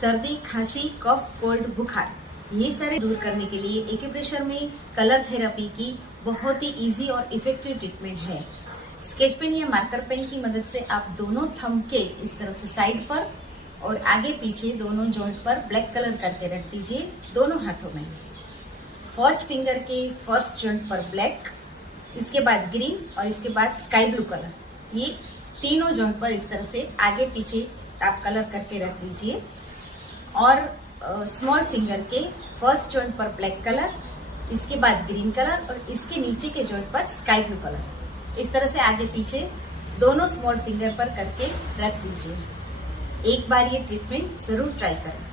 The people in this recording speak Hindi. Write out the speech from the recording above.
सर्दी, खांसी, कफ, कोल्ड, बुखार ये सारे दूर करने के लिए एक्यूप्रेशर में कलर थेरेपी की बहुत ही इजी और इफेक्टिव ट्रीटमेंट है। स्केच पेन या मार्कर पेन की मदद से आप दोनों थंब के इस तरह से साइड पर और आगे पीछे दोनों जॉइंट पर ब्लैक कलर करके रख दीजिए दोनों हाथों में। फर्स्ट फिंगर के फर्स्ट जॉइंट पर ब्लैक, इसके बाद ग्रीन और इसके बाद स्काई ब्लू कलर, ये तीनों जॉइंट पर इस तरह से आगे पीछे आप कलर करके रख दीजिए। और स्मॉल फिंगर के फर्स्ट जॉइंट पर ब्लैक कलर, इसके बाद ग्रीन कलर और इसके नीचे के जॉइंट पर स्काई ब्लू कलर, इस तरह से आगे पीछे दोनों स्मॉल फिंगर पर करके रख दीजिए। एक बार ये ट्रीटमेंट जरूर ट्राई करें।